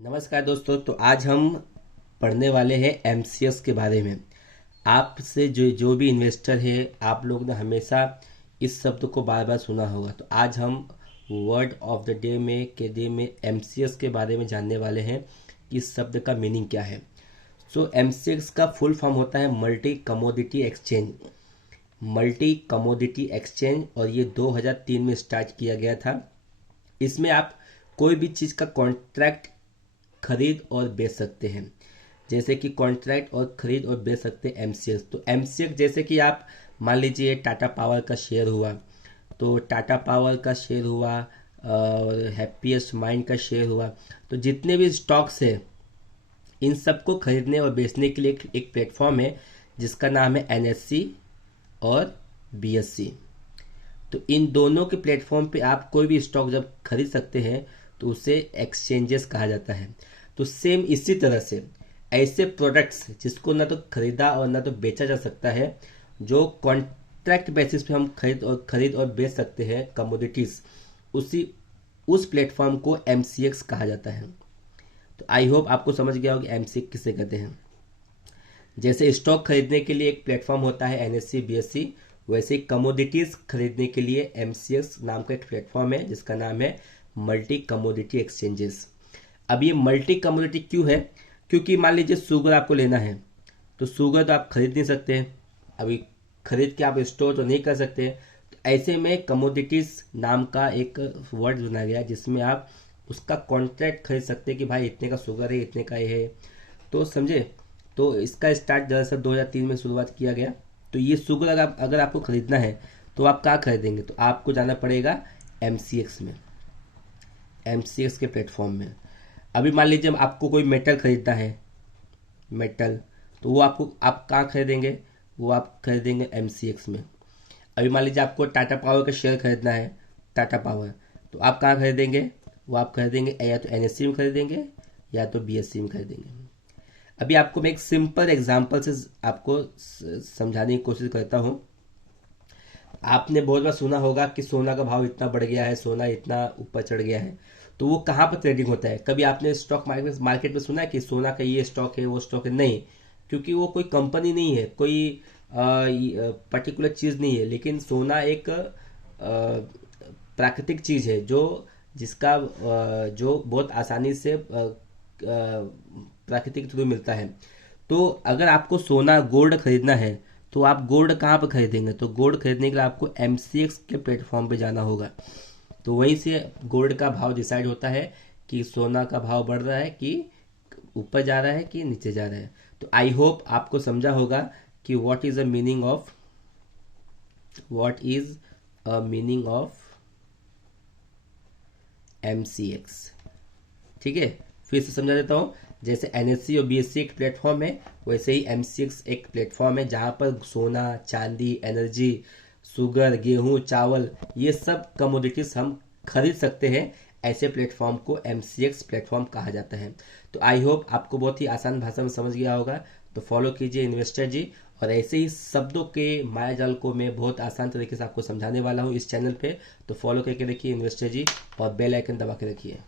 नमस्कार दोस्तों। तो आज हम पढ़ने वाले हैं एमसीएक्स के बारे में। आपसे जो जो भी इन्वेस्टर है, आप लोग ने हमेशा इस शब्द को बार बार सुना होगा। तो आज हम वर्ड ऑफ द डे में एमसीएक्स के बारे में जानने वाले हैं कि इस शब्द का मीनिंग क्या है। सो एमसीएक्स का फुल फॉर्म होता है multi commodity exchange. Multi commodity exchange, और ये 2003 में स्टार्ट किया गया था। इसमें आप कोई भी चीज़ का कॉन्ट्रैक्ट खरीद और बेच सकते हैं। जैसे कि कॉन्ट्रैक्ट और खरीद और बेच सकते हैं एमसीएक्स। तो एमसीएक्स जैसे कि आप मान लीजिए टाटा पावर का शेयर हुआ, तो टाटा पावर का शेयर हुआ और हैप्पीएस्ट माइंड का शेयर हुआ। तो जितने भी स्टॉक्स हैं, इन सबको खरीदने और बेचने के लिए एक प्लेटफॉर्म है जिसका नाम है एनएससी और बीएससी। तो इन दोनों के प्लेटफॉर्म पे आप कोई भी स्टॉक जब खरीद सकते हैं तो उसे एक्सचेंजेस कहा जाता है। तो सेम इसी तरह से ऐसे प्रोडक्ट्स जिसको ना तो खरीदा और ना तो बेचा जा सकता है, जो कॉन्ट्रैक्ट बेसिस पे हम खरीद और बेच सकते हैं कमोडिटीज, उस प्लेटफॉर्म को एमसीएक्स कहा जाता है। तो आई होप आपको समझ गया होगा एमसीएक्स किसे कहते हैं। जैसे स्टॉक खरीदने के लिए एक प्लेटफॉर्म होता है एनएससी बीएससी, वैसे कमोडिटीज खरीदने के लिए एमसीएक्स नाम का एक प्लेटफॉर्म है जिसका नाम है मल्टी कमोडिटी एक्सचेंजेस। अब ये मल्टी कमोडिटी क्यों है? क्योंकि मान लीजिए शुगर आपको लेना है, तो शुगर तो आप खरीद नहीं सकते, अभी खरीद के आप स्टोर तो नहीं कर सकते। तो ऐसे में कमोडिटीज नाम का एक वर्ड बनाया गया जिसमें आप उसका कॉन्ट्रैक्ट खरीद सकते हैं कि भाई इतने का शुगर है, इतने का ये है। तो समझे? तो इसका स्टार्ट दरअसल 2003 में शुरुआत किया गया। तो ये शुगर अगर आपको खरीदना है तो आप कहाँ खरीदेंगे? तो आपको जाना पड़ेगा एमसीएक्स में, एमसीएक्स के प्लेटफॉर्म में। अभी मान लीजिए आपको कोई मेटल खरीदना है, मेटल, तो वो आप कहाँ खरीदेंगे? वो आप खरीदेंगे एमसीएक्स में। अभी मान लीजिए आपको टाटा पावर का शेयर खरीदना है, टाटा पावर, तो आप कहाँ खरीदेंगे? वो आप खरीदेंगे या तो एनएससी में खरीदेंगे या तो बीएससी में खरीदेंगे। अभी आपको मैं एक सिंपल एग्जांपल से आपको समझाने की कोशिश करता हूँ। आपने बहुत बार सुना होगा कि सोना का भाव इतना बढ़ गया है, सोना इतना ऊपर चढ़ गया है। तो वो कहाँ पर ट्रेडिंग होता है? कभी आपने स्टॉक मार्केट में सुना है कि सोना का ये स्टॉक है, वो स्टॉक है? नहीं, क्योंकि वो कोई कंपनी नहीं है, कोई पर्टिकुलर चीज़ नहीं है। लेकिन सोना एक प्राकृतिक चीज़ है जो बहुत आसानी से प्राकृतिक थ्रू मिलता है। तो अगर आपको सोना गोल्ड खरीदना है तो आप गोल्ड कहाँ पर खरीदेंगे? तो गोल्ड खरीदने के लिए आपको एमसीएक्स के प्लेटफॉर्म पे जाना होगा। तो वहीं से गोल्ड का भाव डिसाइड होता है कि सोना का भाव बढ़ रहा है कि ऊपर जा रहा है कि नीचे जा रहा है। तो आई होप आपको समझा होगा कि what is a meaning of MCX. ठीक है, फिर से समझा देता हूँ। जैसे एनएससी और बीएससी एक प्लेटफॉर्म है, वैसे ही एमसीएक्स एक प्लेटफॉर्म है जहाँ पर सोना, चांदी, एनर्जी, शुगर, गेहूं, चावल, ये सब कमोडिटीज हम खरीद सकते हैं। ऐसे प्लेटफॉर्म को एमसीएक्स प्लेटफॉर्म कहा जाता है। तो आई होप आपको बहुत ही आसान भाषा में समझ गया होगा। तो फॉलो कीजिए इन्वेस्टर जी, और ऐसे ही शब्दों के मायाजाल को मैं बहुत आसान तरीके से आपको समझाने वाला हूँ इस चैनल पे। तो फॉलो करके रखिए इन्वेस्टर जी, और बेल आइकन दबा के रखिए।